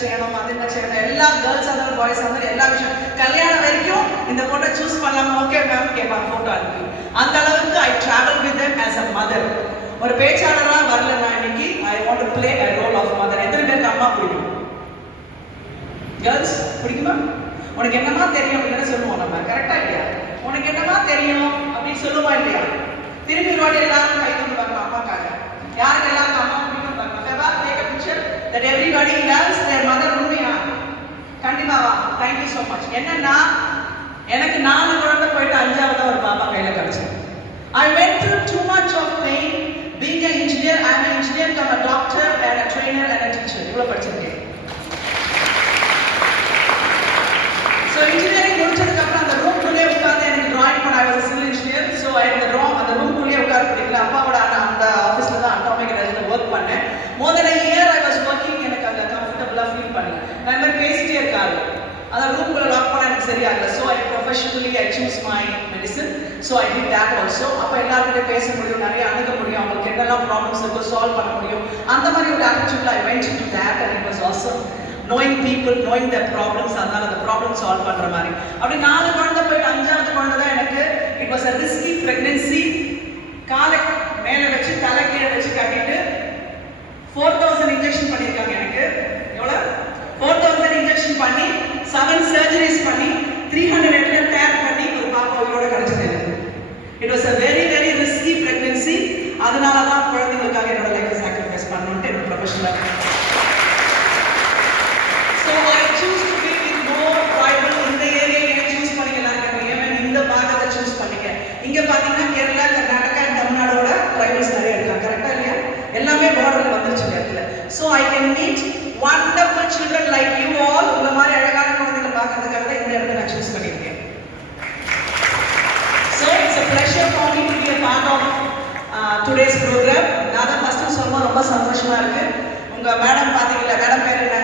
செய்யணும், அது என்ன செய்யணும், எல்லா கேர்ள்ஸ் இருந்தாலும் பாய்ஸ் இருந்தாலும் எல்லா விஷயம் கல்யாணம் வரைக்கும் இந்த பொண்ணை சூஸ் பண்ணலாமா, ஓகே மேம் கேட்பாங்க ஃபோட்டோ அனுப்பி. அந்த அளவுக்கு I travel with them as a mother. ஒரு பேச்சாளராக வரல நான் இன்னைக்கு. I want to play a role of mother. எத்தனை பேருக்கு அம்மா பிடிக்கும்? கேர்ள்ஸ் பிடிக்குமா? உனக்கு என்னமா தெரியும் அப்படின்னு சொல்லுவோம் நம்ம, கரெக்டா இல்லையா? உனக்கு என்னமா தெரியும் அப்படின்னு சொல்லுவோம் இல்லையா? திருப்பி ரோடு எல்லாரும் கை கொண்டு வாங்க அம்மாக்காக. யாருக்கு எல்லாருக்கும் அம்மா பிடிக்கும் பாருங்க. Take a picture that everybody loves their mother. உண்மையா? கண்டிப்பாவா? Thank you so much. என்னன்னா எனக்கு 4 குழந்தை போயிட்டு 5ஆவது ஒரு பாப்பா கையில கிடைச்சது. I went through too much of pain being an engineer. I am an engineer, become a doctor and a trainer and a teacher. இவ்வளவு படிச்சிருக்கேன். So engineering முடிச்சதுக்கு அப்புறம் அந்த ரூம் குள்ளே உட்கார்ந்து எனக்கு டிராயிங் பண்ண. I was a civil engineer. So அந்த ரூம் குள்ளே உட்கார்ந்து படிக்கல. அப்பாவோட அந்த ஆஃபீஸ்ல தான் அட்டாமிக் எனர்ஜில ஒர்க் பண்ணேன். More than a year I was working. எனக்கு அந்த கம்ஃபர்டபுளா ஃபீல் பண்ணல. நான் இந்த மாதிரி பேசிட்டே இருக்காரு. அந்த ரூம் குள்ள லாக் பண்ண எனக்கு சரியாகல. So I professionally I choose my medicine. So I did that also. அப்ப எல்லார்கிட்ட பேச முடியும், நிறைய அணுக முடியும், அவங்களுக்கு என்னெல்லாம் ப்ராப்ளம்ஸ் இருக்கோ சால்வ் பண்ண முடியும். அந்த மாதிரி ஒரு attitude I went into that and it was awesome. Knowing people, knowing their problems, அதனால அந்த ப்ராப்ளம் சால்வ் பண்ற மாதிரி. அப்படி 4 குழந்தை போயிட்டு 5ஆவது குழந்தை தான் எனக்கு. It was a risky pregnancy. காலை மேல வச்சு தலை கீழே வச்சு கட்டிட்டு 4000 இன்ஜெக்ஷன் பண்ணிருக்காங்க எனக்கு. எவ்வளவு? 4000 இன்ஜெக்ஷன் பண்ணி 7 சர்ஜரிஸ் பண்ணி 300 இடத்துல டேப் பண்ணி ஒரு பாப்பா உயிரோட கிடைச்சது எனக்கு. It was a very very risky pregnancy. அதனால தான் குழந்தைகளுக்காக என்னோட லைஃபை சாக்ரிஃபைஸ் பண்ணணும்னு என்னோட professional. So I choose to be with more tribal. இந்த ஏரியா ஏன் சூஸ் பண்ணீங்களா? ஏன் இந்த பாகத்தை சூஸ் பண்ணீங்க? இங்க பாத்தீங்கன்னா கேரளா, கர்நாடகா, தமிழ்நாடோட ட்ரைபல்ஸ் நிறைய இருக்காங்க, கரெக்டா இல்லையா? எல்லாமே பார்டர்ல வந்துருச்சு இந்த இடத்துல. So I can meet wonderful children like you all. இந்த மாதிரி அழகான குழந்தைகளை பார்க்கறதுக்காக தான் இந்த இடத்தை நான் சூஸ் பண்ணியிருக்கேன். So it's a pleasure for me to be a part of today's program. நான் தான் ஃபர்ஸ்ட் சொல்லும்போது ரொம்ப சந்தோஷமா இருக்கு. உங்க மேடம் பாத்தீங்களா? மேடம் பேர் என்ன?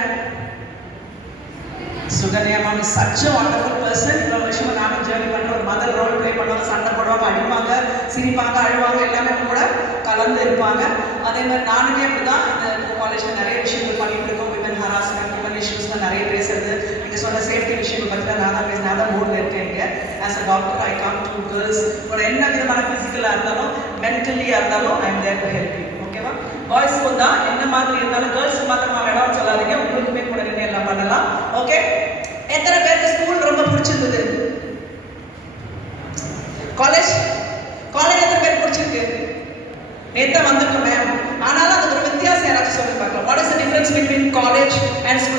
Sukanya ma'am. such a wonderful person. இவ்வளவு வருஷமா நானும் ஜேர்னி பண்ண ஒரு மதர் ரோல் ப்ளே பண்ணுவாங்க, சண்டை போடுவாங்க, அடிப்பாங்க, சிரிப்பாங்க, அழுவாங்க, எல்லாமே கூட கலந்து இருப்பாங்க. அதே மாதிரி நானுமே அப்படிதான் இந்த காலேஜ்ல நிறைய விஷயங்கள் பண்ணிட்டு இருக்கோம். விமன் ஹராஸ்மெண்ட், விமன் இஷ்யூஸ்ல நிறைய பேசுறது, நீங்க சொன்ன சேஃப்டி விஷயங்கள் பத்தி நான் தான் மூடில் இருக்கேன். இங்க as a doctor I come to girls. ஒரு என்ன விதமான பிசிக்கலா இருந்தாலும் மென்டலியா இருந்தாலும் I am there to help you. ஓகேவா? பாய்ஸ்க்கு தான் என்ன மாதிரி இருந்தாலும் கேர்ள்ஸ்க்கு மாத்திரமா வேணாம்னு சொல்லாதீங்க, உங்களுக்குமே கூட நீங்க எல்லாம் பண்ணலாம். ஓகே? எத்தனை பேருக்கு ஸ்கூல் ரொம்ப பிடிச்சிருந்தது? காலேஜ் எத்தனை பேருக்கு பிடிச்சிருக்கு? நேத்தா வந்திருக்கோம் மேம். ஆனாலும் அது ஒரு வித்தியாசம் யாராச்சும் சொல்லி பார்க்கலாம். What is the difference between college and school?